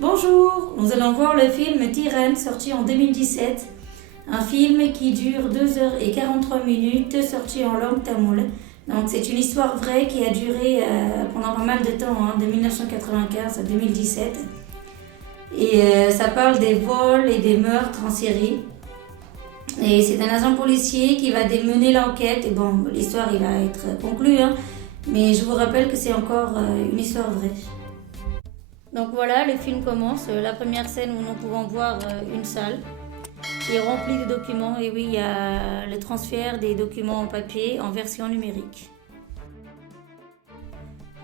Bonjour, nous allons voir le film Tyrann sorti en 2017, un film qui dure 2h43, sorti en langue tamoule. Donc c'est une histoire vraie qui a duré pendant pas mal de temps, de 1995 à 2017. Et ça parle des vols et des meurtres en série. Et c'est un agent policier qui va mener l'enquête. Et bon, l'histoire il va être conclue, mais je vous rappelle que c'est encore une histoire vraie. Donc voilà, le film commence. La première scène où nous pouvons voir une salle qui est remplie de documents. Et oui, il y a le transfert des documents en papier en version numérique.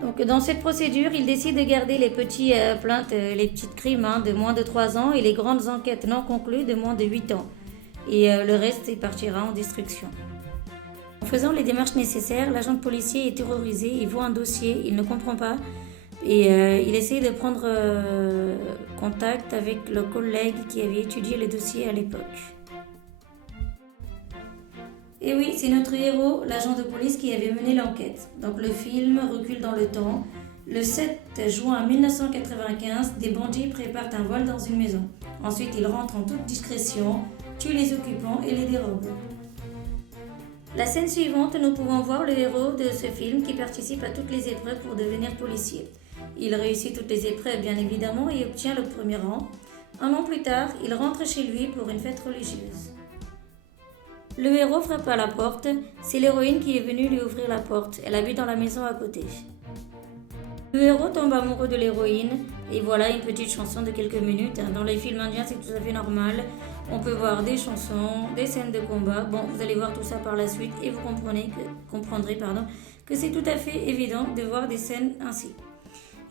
Donc dans cette procédure, il décide de garder les petites plaintes, les petites crimes de moins de 3 ans et les grandes enquêtes non conclues de moins de 8 ans. Et le reste, il partira en destruction. En faisant les démarches nécessaires, l'agent de policier est terrorisé, il voit un dossier, il ne comprend pas. Et il essaie de prendre contact avec le collègue qui avait étudié le dossier à l'époque. Et oui, c'est notre héros, l'agent de police, qui avait mené l'enquête. Donc le film recule dans le temps. Le 7 juin 1995, des bandits préparent un vol dans une maison. Ensuite, ils rentrent en toute discrétion, tuent les occupants et les dérobent. La scène suivante, nous pouvons voir le héros de ce film qui participe à toutes les épreuves pour devenir policier. Il réussit toutes les épreuves bien évidemment et obtient le premier rang. Un an plus tard, il rentre chez lui pour une fête religieuse. Le héros frappe à la porte, c'est l'héroïne qui est venue lui ouvrir la porte, elle habite dans la maison à côté. Le héros tombe amoureux de l'héroïne et voilà une petite chanson de quelques minutes. Dans les films indiens c'est tout à fait normal, on peut voir des chansons, des scènes de combat. Bon, vous allez voir tout ça par la suite et vous comprendrez que c'est tout à fait évident de voir des scènes ainsi.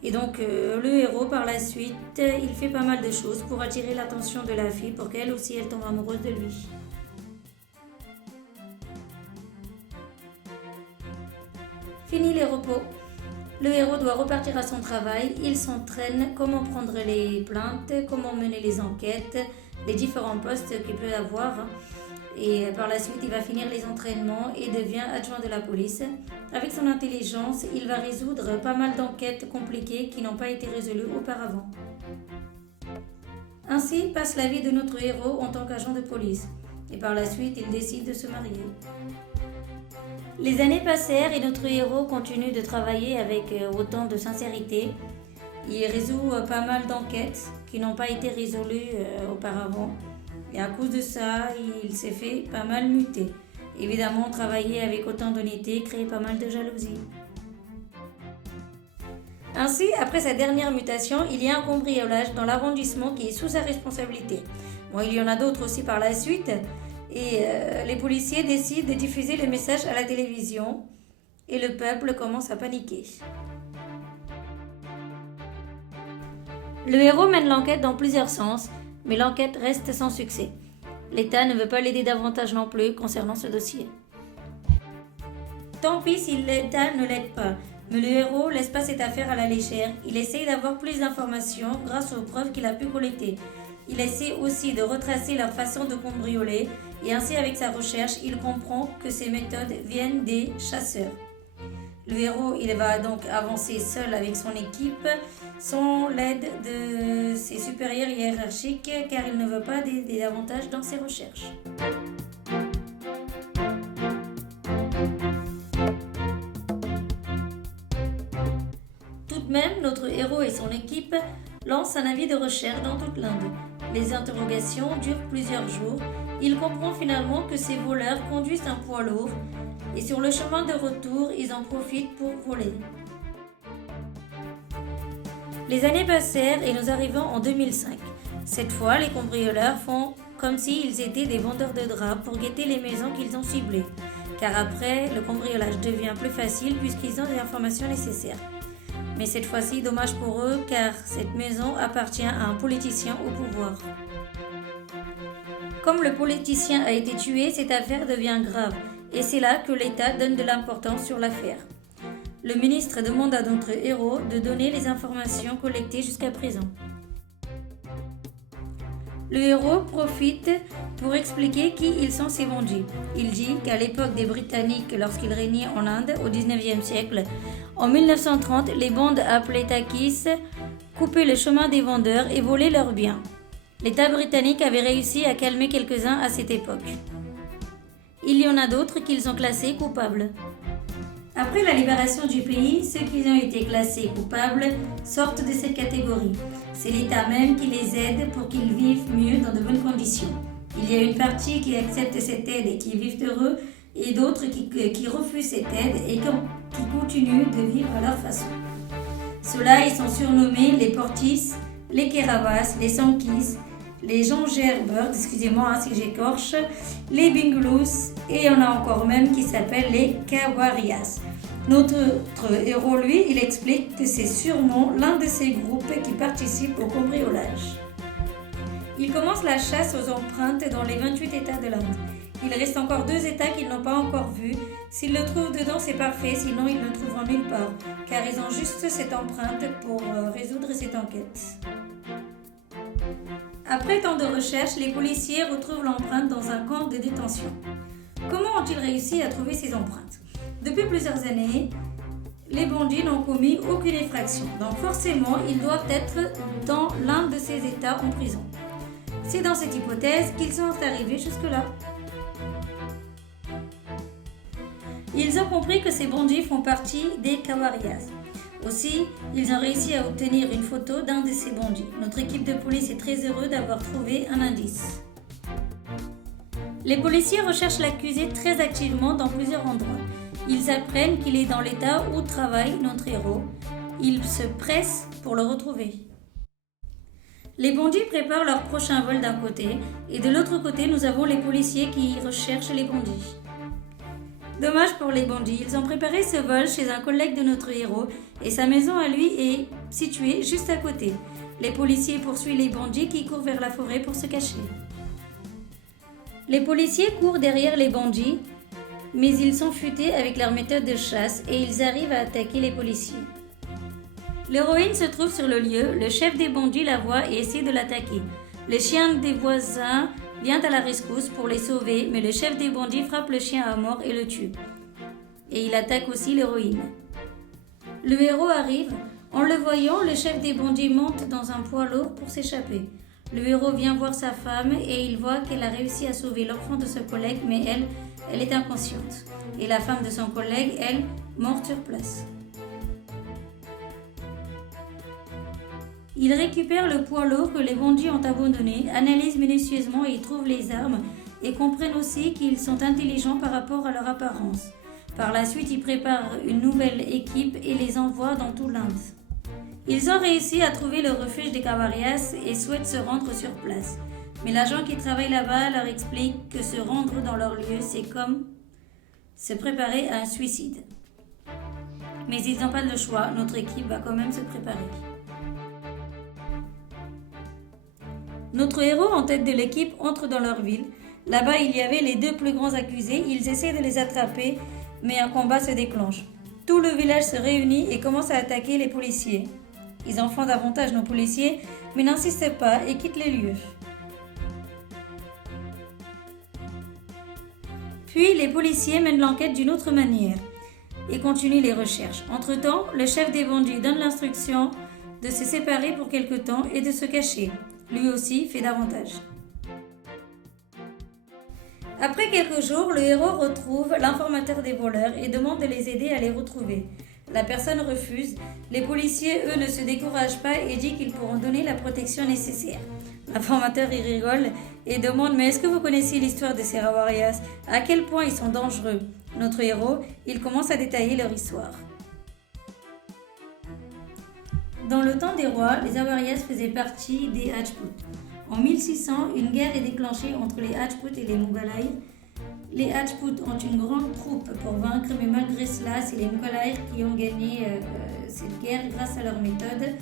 Et donc le héros par la suite, il fait pas mal de choses pour attirer l'attention de la fille pour qu'elle aussi elle tombe amoureuse de lui. Fini les repos. Le héros doit repartir à son travail, il s'entraîne comment prendre les plaintes, comment mener les enquêtes, les différents postes qu'il peut avoir. Et par la suite, il va finir les entraînements et devient adjoint de la police. Avec son intelligence, il va résoudre pas mal d'enquêtes compliquées qui n'ont pas été résolues auparavant. Ainsi passe la vie de notre héros en tant qu'agent de police. Et par la suite, il décide de se marier. Les années passèrent et notre héros continue de travailler avec autant de sincérité. Il résout pas mal d'enquêtes qui n'ont pas été résolues auparavant. Et à cause de ça, il s'est fait pas mal muter. Évidemment, travailler avec autant d'honnêteté crée pas mal de jalousie. Ainsi, après sa dernière mutation, il y a un cambriolage dans l'arrondissement qui est sous sa responsabilité. Bon, il y en a d'autres aussi par la suite. Et les policiers décident de diffuser le message à la télévision. Et le peuple commence à paniquer. Le héros mène l'enquête dans plusieurs sens, mais l'enquête reste sans succès. L'État ne veut pas l'aider davantage non plus concernant ce dossier. Tant pis si l'État ne l'aide pas, mais le héros laisse pas cette affaire à la légère. Il essaye d'avoir plus d'informations grâce aux preuves qu'il a pu collecter. Il essaie aussi de retracer leur façon de cambrioler et ainsi avec sa recherche, il comprend que ces méthodes viennent des chasseurs. Le héros, il va donc avancer seul avec son équipe, sans l'aide de ses supérieurs hiérarchiques, car il ne veut pas d'aider davantage dans ses recherches. Tout de même, notre héros et son équipe lancent un avis de recherche dans toute l'Inde. Les interrogations durent plusieurs jours. Il comprend finalement que ces voleurs conduisent un poids lourd et sur le chemin de retour, ils en profitent pour voler. Les années passèrent et nous arrivons en 2005. Cette fois, les cambrioleurs font comme s'ils étaient des vendeurs de draps pour guetter les maisons qu'ils ont ciblées. Car après, le cambriolage devient plus facile puisqu'ils ont les informations nécessaires. Mais cette fois-ci, dommage pour eux car cette maison appartient à un politicien au pouvoir. Comme le politicien a été tué, cette affaire devient grave et c'est là que l'État donne de l'importance sur l'affaire. Le ministre demande à notre héros de donner les informations collectées jusqu'à présent. Le héros profite pour expliquer qui ils sont ces bandits. Il dit qu'à l'époque des Britanniques, lorsqu'ils régnaient en Inde au XIXe siècle, en 1930, les bandes appelées Takis couper le chemin des vendeurs et voler leurs biens. L'État britannique avait réussi à calmer quelques-uns à cette époque. Il y en a d'autres qu'ils ont classés coupables. Après la libération du pays, ceux qui ont été classés coupables sortent de cette catégorie. C'est l'État même qui les aide pour qu'ils vivent mieux dans de bonnes conditions. Il y a une partie qui accepte cette aide et qui vivent heureux, et d'autres qui refusent cette aide et qui continuent de vivre à leur façon. Ceux-là, ils sont surnommés les Portis, les Keravas, les Sankis, les Jongerbirds, excusez-moi si j'écorche, les Bingulus, et on a encore même qui s'appellent les Kawarias. Notre héros, lui, il explique que c'est sûrement l'un de ces groupes qui participent au cambriolage. Il commence la chasse aux empreintes dans les 28 États de l'Inde. Il reste encore 2 États qu'ils n'ont pas encore vus. S'ils le trouvent dedans, c'est parfait, sinon ils ne le trouveront nulle part, car ils ont juste cette empreinte pour résoudre cette enquête. Après tant de recherches, les policiers retrouvent l'empreinte dans un camp de détention. Comment ont-ils réussi à trouver ces empreintes? Depuis plusieurs années, les bandits n'ont commis aucune infraction, donc forcément, ils doivent être dans l'un de ces États en prison. C'est dans cette hypothèse qu'ils sont arrivés jusque-là. Ils ont compris que ces bandits font partie des Kawarias. Aussi, ils ont réussi à obtenir une photo d'un de ces bandits. Notre équipe de police est très heureuse d'avoir trouvé un indice. Les policiers recherchent l'accusé très activement dans plusieurs endroits. Ils apprennent qu'il est dans l'état où travaille notre héros. Ils se pressent pour le retrouver. Les bandits préparent leur prochain vol d'un côté et de l'autre côté, nous avons les policiers qui recherchent les bandits. Dommage pour les bandits, ils ont préparé ce vol chez un collègue de notre héros et sa maison à lui est située juste à côté. Les policiers poursuivent les bandits qui courent vers la forêt pour se cacher. Les policiers courent derrière les bandits, mais ils sont futés avec leur méthode de chasse et ils arrivent à attaquer les policiers. L'héroïne se trouve sur le lieu, le chef des bandits la voit et essaie de l'attaquer. Le chien des voisins vient à la rescousse pour les sauver, mais le chef des bandits frappe le chien à mort et le tue. Et il attaque aussi l'héroïne. Le héros arrive. En le voyant, le chef des bandits monte dans un poids lourd pour s'échapper. Le héros vient voir sa femme et il voit qu'elle a réussi à sauver l'enfant de ce collègue, mais elle est inconsciente. Et la femme de son collègue, elle, morte sur place. Il récupère le poids lourd que les bandits ont abandonné, analyse minutieusement et trouve les armes et comprennent aussi qu'ils sont intelligents par rapport à leur apparence. Par la suite, ils préparent une nouvelle équipe et les envoient dans toute l'Inde. Ils ont réussi à trouver le refuge des Kawarias et souhaitent se rendre sur place. Mais l'agent qui travaille là-bas leur explique que se rendre dans leur lieu, c'est comme se préparer à un suicide. Mais ils n'ont pas le choix, notre équipe va quand même se préparer. Notre héros en tête de l'équipe entre dans leur ville. Là-bas, il y avait les 2 plus grands accusés. Ils essaient de les attraper, mais un combat se déclenche. Tout le village se réunit et commence à attaquer les policiers. Ils en font davantage nos policiers, mais n'insistent pas et quittent les lieux. Puis, les policiers mènent l'enquête d'une autre manière et continuent les recherches. Entre-temps, le chef des bandits donne l'instruction de se séparer pour quelque temps et de se cacher. Lui aussi fait davantage. Après quelques jours, le héros retrouve l'informateur des voleurs et demande de les aider à les retrouver. La personne refuse. Les policiers, eux, ne se découragent pas et disent qu'ils pourront donner la protection nécessaire. L'informateur y rigole et demande « Mais est-ce que vous connaissez l'histoire de ces Kawarias? À quel point ils sont dangereux ?» Notre héros, il commence à détailler leur histoire. Dans le temps des rois, les Kawarias faisaient partie des Rajputs. En 1600, une guerre est déclenchée entre les Rajputs et les Mougalaïs. Les Rajputs ont une grande troupe pour vaincre, mais malgré cela, c'est les Mougalaïs qui ont gagné cette guerre grâce à leur méthode.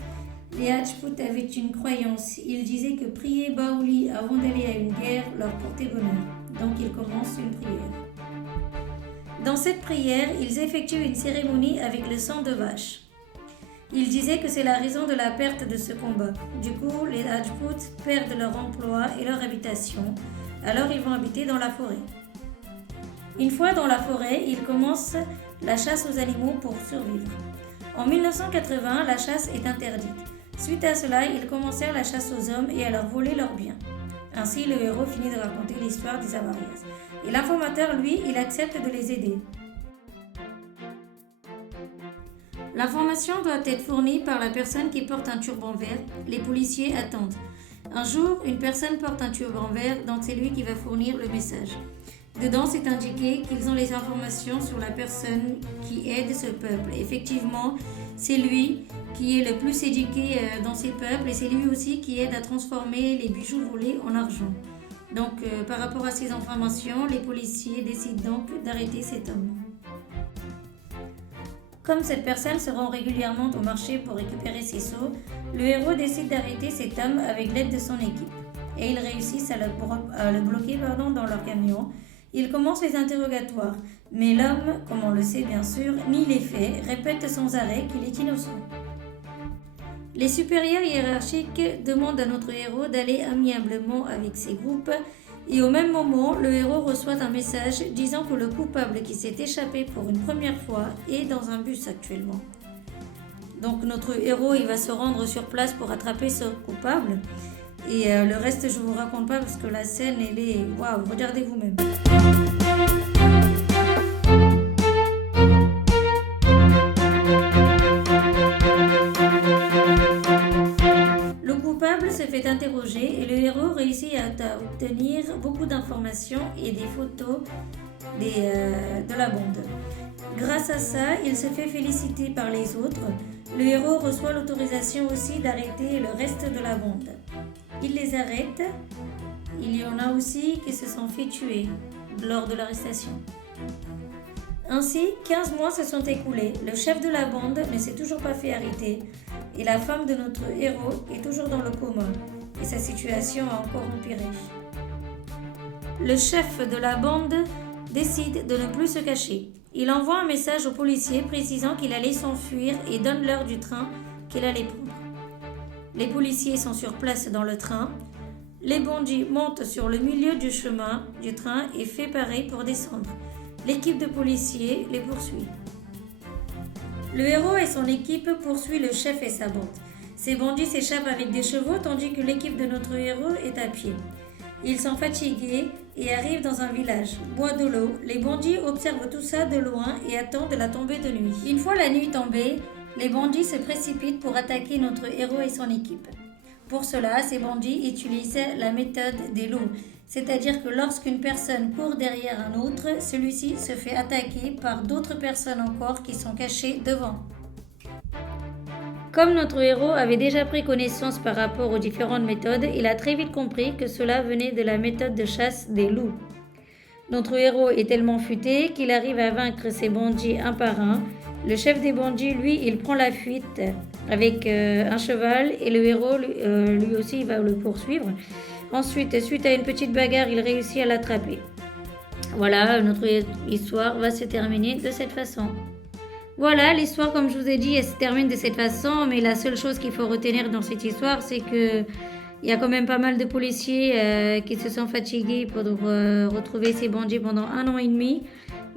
Les Rajputs avaient une croyance. Ils disaient que prier Baouli avant d'aller à une guerre leur portait bonheur. Donc ils commencent une prière. Dans cette prière, ils effectuent une cérémonie avec le sang de vache. Ils disaient que c'est la raison de la perte de ce combat. Du coup, les Rajputs perdent leur emploi et leur habitation, alors ils vont habiter dans la forêt. Une fois dans la forêt, ils commencent la chasse aux animaux pour survivre. En 1980, la chasse est interdite. Suite à cela, ils commencèrent la chasse aux hommes et à leur voler leurs biens. Ainsi, le héros finit de raconter l'histoire des Avarias. Et l'informateur, lui, il accepte de les aider. L'information doit être fournie par la personne qui porte un turban vert. Les policiers attendent. Un jour, une personne porte un turban vert, donc c'est lui qui va fournir le message. Dedans, c'est indiqué qu'ils ont les informations sur la personne qui aide ce peuple. Effectivement, c'est lui qui est le plus éduqué dans ces peuples et c'est lui aussi qui aide à transformer les bijoux volés en argent. Donc, par rapport à ces informations, les policiers décident donc d'arrêter cet homme. Comme cette personne se rend régulièrement au marché pour récupérer ses sous, le héros décide d'arrêter cet homme avec l'aide de son équipe. Et ils réussissent à le bloquer dans leur camion. Ils commencent les interrogatoires, mais l'homme, comme on le sait bien sûr, nie les faits, répète sans arrêt qu'il est innocent. Les supérieurs hiérarchiques demandent à notre héros d'aller amiablement avec ses groupes et au même moment, le héros reçoit un message disant que le coupable qui s'est échappé pour une première fois est dans un bus actuellement. Donc notre héros il va se rendre sur place pour attraper ce coupable et le reste je vous raconte pas parce que la scène elle est waouh, regardez vous-même. Se fait interroger et le héros réussit à obtenir beaucoup d'informations et des photos de la bande. Grâce à ça, il se fait féliciter par les autres. Le héros reçoit l'autorisation aussi d'arrêter le reste de la bande. Il les arrête. Il y en a aussi qui se sont fait tuer lors de l'arrestation. Ainsi, 15 mois se sont écoulés. Le chef de la bande ne s'est toujours pas fait arrêter. Et la femme de notre héros est toujours dans le coma. Et sa situation a encore empiré. Le chef de la bande décide de ne plus se cacher. Il envoie un message aux policiers précisant qu'il allait s'enfuir et donne l'heure du train qu'il allait prendre. Les policiers sont sur place dans le train. Les bandits montent sur le milieu du chemin du train et fait pareil pour descendre. L'équipe de policiers les poursuit. Le héros et son équipe poursuivent le chef et sa bande. Ces bandits s'échappent avec des chevaux tandis que l'équipe de notre héros est à pied. Ils sont fatigués et arrivent dans un village, boivent de l'eau. Les bandits observent tout ça de loin et attendent la tombée de nuit. Une fois la nuit tombée, les bandits se précipitent pour attaquer notre héros et son équipe. Pour cela, ces bandits utilisent la méthode des loups, c'est-à-dire que lorsqu'une personne court derrière un autre, celui-ci se fait attaquer par d'autres personnes encore qui sont cachées devant. Comme notre héros avait déjà pris connaissance par rapport aux différentes méthodes, il a très vite compris que cela venait de la méthode de chasse des loups. Notre héros est tellement futé qu'il arrive à vaincre ces bandits un par un. Le chef des bandits, lui, il prend la fuite avec un cheval et le héros, lui aussi, il va le poursuivre. Ensuite, suite à une petite bagarre, il réussit à l'attraper. Voilà, notre histoire va se terminer de cette façon. Voilà, l'histoire, comme je vous ai dit, elle se termine de cette façon, mais la seule chose qu'il faut retenir dans cette histoire, c'est que il y a quand même pas mal de policiers qui se sont fatigués pour retrouver ces bandits pendant 1 an et demi.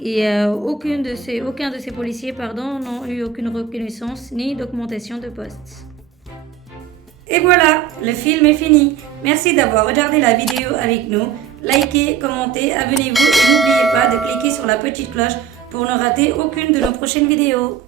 Et aucun de ces policiers n'ont eu aucune reconnaissance ni d'augmentation de poste. Et voilà, le film est fini. Merci d'avoir regardé la vidéo avec nous. Likez, commentez, abonnez-vous et n'oubliez pas de cliquer sur la petite cloche pour ne rater aucune de nos prochaines vidéos.